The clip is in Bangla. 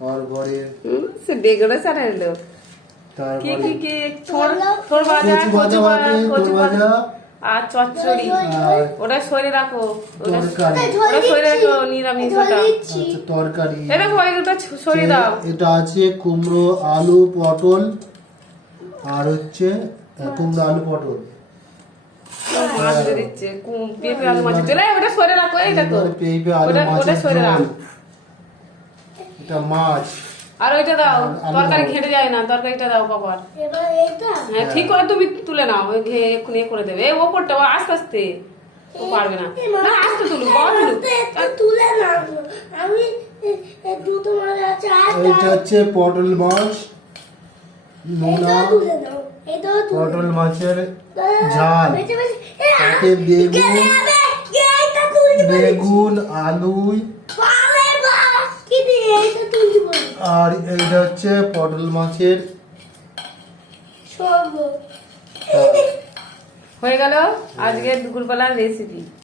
আর ঘরে সে সারা কি কি কি কচু কচু আর চচ্চড়ি ওটা সরে রাখো ওটা সরে রাখো নিরামিষ ওটা তরকারি এটা ওটা সরিয়ে দাও এটা আছে কুমড়ো আলু পটল আর হচ্ছে কুমড়ো আলু পটল মাছ দিচ্ছে কুম- পেঁপে আলু মাছ চলে ওটা সরে রাখো দেখো এবারে পেঁপে আলু ওটা- ওটা সরে রাখ। এটা মাছ। আর ওইটা দাও তরকারি। ঘেটে যায় না তরকারিটা দাও এটা হ্যাঁ ঠিক করে তুমি তুলে নাও ওই এক্ষুনি করে দেবে। ওপরটা ও আস্তে আস্তে ও পারবে না। না আস্তে তুলে না আমি দুটো মাছ আছে হচ্ছে পটল মাছ নোনা। পটল মাছের ঝাল। তাতে বেগুন। বেগুন আলু আর এইটা হচ্ছে পটল মাছের সর্ব। হয়ে গেল আজকে দুপুরবেলার রেসিপি